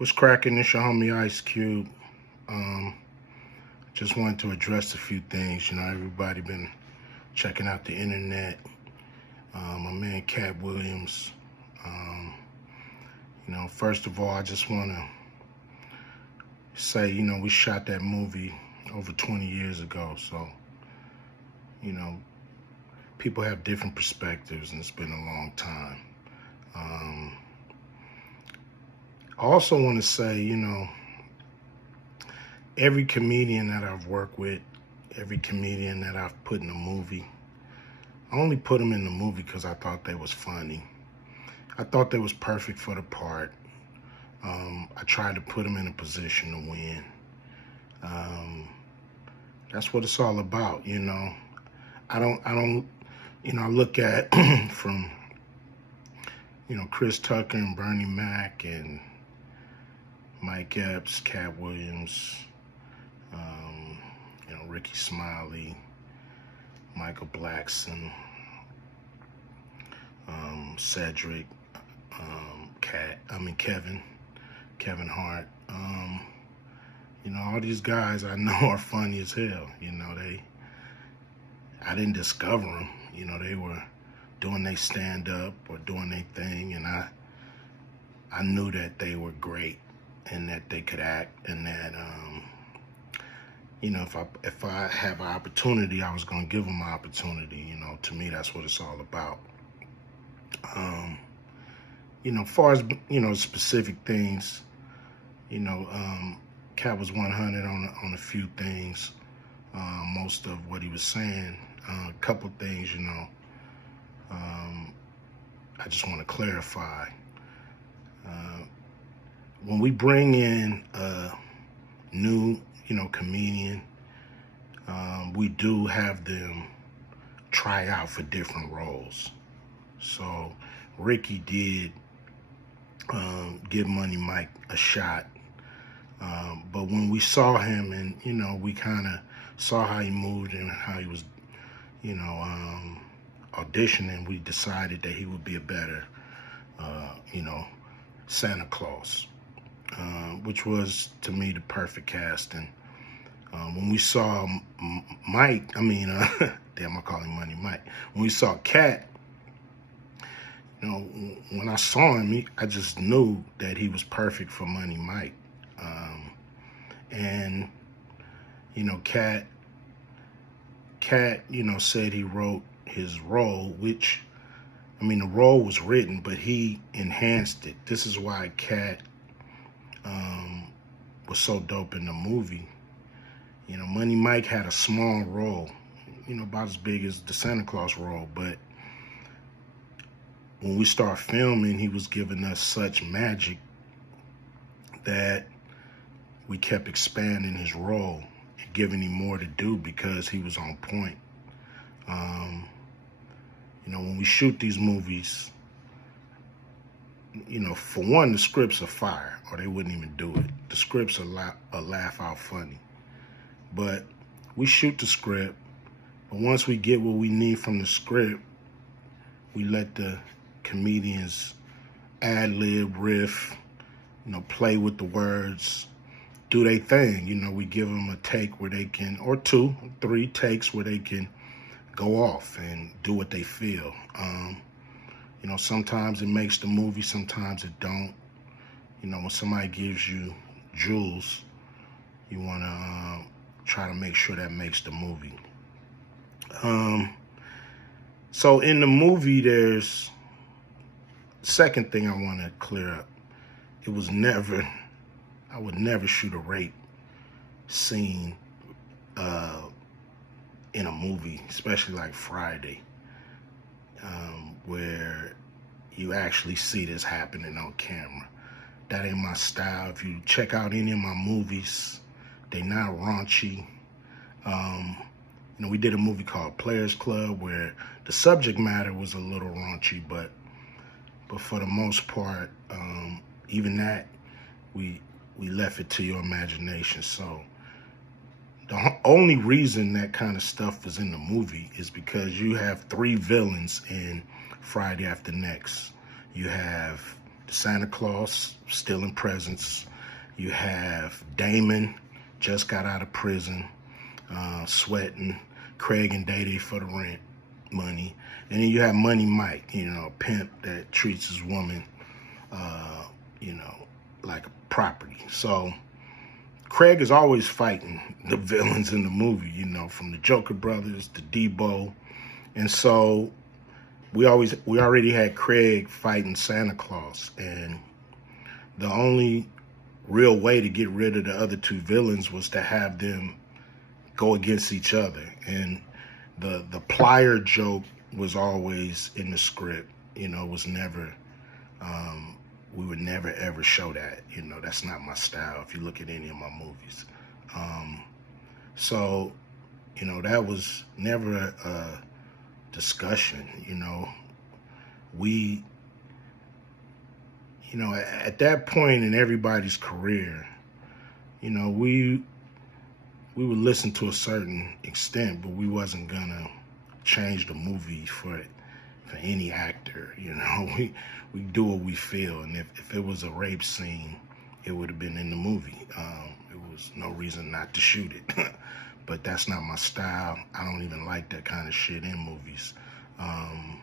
What's cracking? It's your homie Ice Cube. Just wanted to address a few things. Everybody been checking out the internet. My man Katt Williams. First of all, I just want to say, we shot that movie over 20 years ago. So, people have different perspectives, and it's been a long time. I also want to say, every comedian that I've worked with, every comedian that I've put in a movie, I only put them in the movie because I thought they was funny. I thought they was perfect for the part. I tried to put them in a position to win. That's what it's all about, I look at from, Chris Tucker and Bernie Mac and Mike Epps, Katt Williams, Ricky Smiley, Michael Blackson, Cedric, Kevin Hart. All these guys I know are funny as hell. I didn't discover them. They were doing their stand-up or doing their thing, and I knew that they were great and that they could act, and that if I have an opportunity, I was gonna give them an opportunity. To me, that's what it's all about. As far as specific things, Katt was 100 on a few things. Most of what he was saying, a couple things, I just want to clarify. When we bring in a new, comedian, we do have them try out for different roles. So Ricky did give Money Mike a shot. But when we saw him and, we kind of saw how he moved and how he was, auditioning, we decided that he would be a better, Santa Claus, which was, to me, the perfect casting. When we saw Mike, damn, I call him Money Mike. When we saw Katt, when I saw him, I just knew that he was perfect for Money Mike. And, Katt, said he wrote his role, which, the role was written, but he enhanced it. This is why Katt was so dope in the movie. Money Mike had a small role, about as big as the Santa Claus role, but when we start filming, he was giving us such magic that we kept expanding his role and giving him more to do because he was on point. When we shoot these movies, for one, the scripts are fire, or they wouldn't even do it. The scripts are laugh out funny. But we shoot the script, but once we get what we need from the script, we let the comedians ad-lib, riff, play with the words, do their thing. We give them a take where they can, or 2, 3 takes where they can go off and do what they feel. Sometimes it makes the movie, sometimes it don't. When somebody gives you jewels, you want to try to make sure that makes the movie. So in the movie, there's second thing I want to clear up. I would never shoot a rape scene in a movie, especially like Friday, where you actually see this happening on camera. That ain't my style. If you check out any of my movies, they not raunchy. We did a movie called Players Club where the subject matter was a little raunchy, but for the most part, even that, we left it to your imagination. So the only reason that kind of stuff is in the movie is because you have 3 villains in Friday After Next. You have Santa Claus stealing presents. You have Damon, just got out of prison, sweating. Craig and Day Day for the rent money. And then you have Money Mike, you know, a pimp that treats his woman, you know, like a property. So Craig is always fighting the villains in the movie, you know, from the Joker brothers to Debo. And so we already had Craig fighting Santa Claus. And the only real way to get rid of the other two villains was to have them go against each other. And the plier joke was always in the script, you know, was never, we would never ever show that, you know, that's not my style if you look at any of my movies. So, you know, that was never a discussion, you know. We, you know, at that point in everybody's career, you know, we would listen to a certain extent, but we wasn't gonna change the movie for any actor, you know. We do what we feel, and if it was a rape scene, it would have been in the movie. It was no reason not to shoot it. But that's not my style. I don't even like that kind of shit in movies, on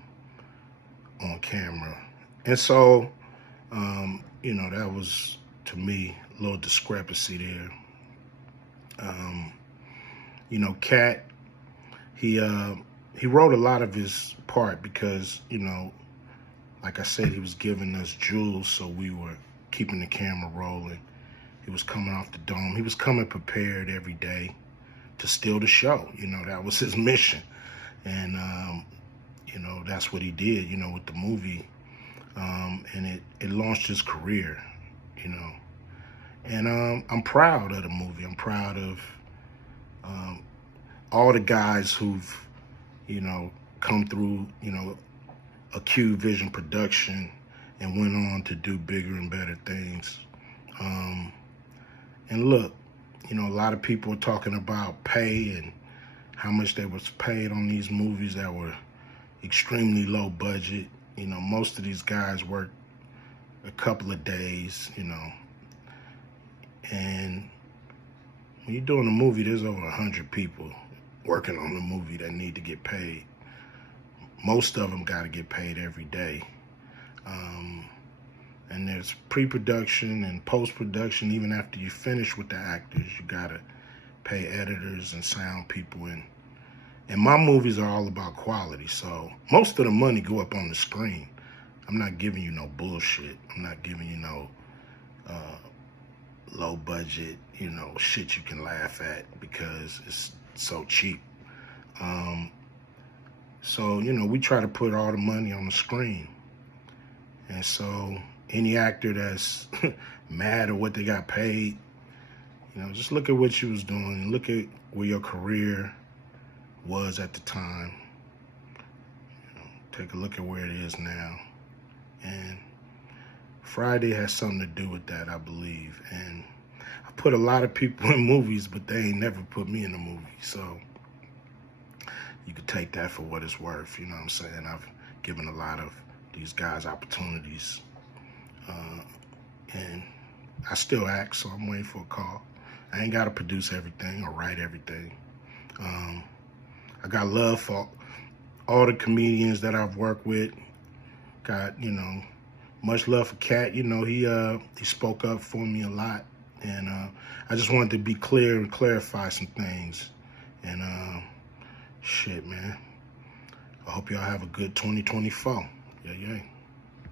camera. And so, you know, that was, to me, a little discrepancy there. You know, Katt, he wrote a lot of his part because, you know, like I said, he was giving us jewels, so we were keeping the camera rolling. He was coming off the dome. He was coming prepared every day to steal the show. You know, that was his mission. And, you know, that's what he did, you know, with the movie. And it launched his career, you know. And I'm proud of the movie. I'm proud of all the guys who've, you know, come through, you know, a Q Vision production and went on to do bigger and better things. And look, you know, a lot of people are talking about pay and how much they was paid on these movies that were extremely low budget. You know, most of these guys work a couple of days, you know. And when you're doing a movie, there's over 100 people working on the movie that need to get paid. Most of them got to get paid every day. And there's pre-production and post-production. Even after you finish with the actors, you got to pay editors and sound people. And my movies are all about quality, so most of the money go up on the screen. I'm not giving you no bullshit. I'm not giving you no low budget, you know, shit you can laugh at because it's so cheap. So, you know, we try to put all the money on the screen. And so any actor that's mad at what they got paid, you know, just look at what you was doing. Look at where your career was at the time. You know, take a look at where it is now. And Friday has something to do with that, I believe. And I put a lot of people in movies, but they ain't never put me in a movie. So you could take that for what it's worth. You know what I'm saying? I've given a lot of these guys opportunities. And I still act, so I'm waiting for a call. I ain't got to produce everything or write everything. I got love for all the comedians that I've worked with. Got, you know, much love for Katt. You know, he spoke up for me a lot. And I just wanted to be clear and clarify some things. And shit, man. I hope y'all have a good 2024. Yeah, yeah.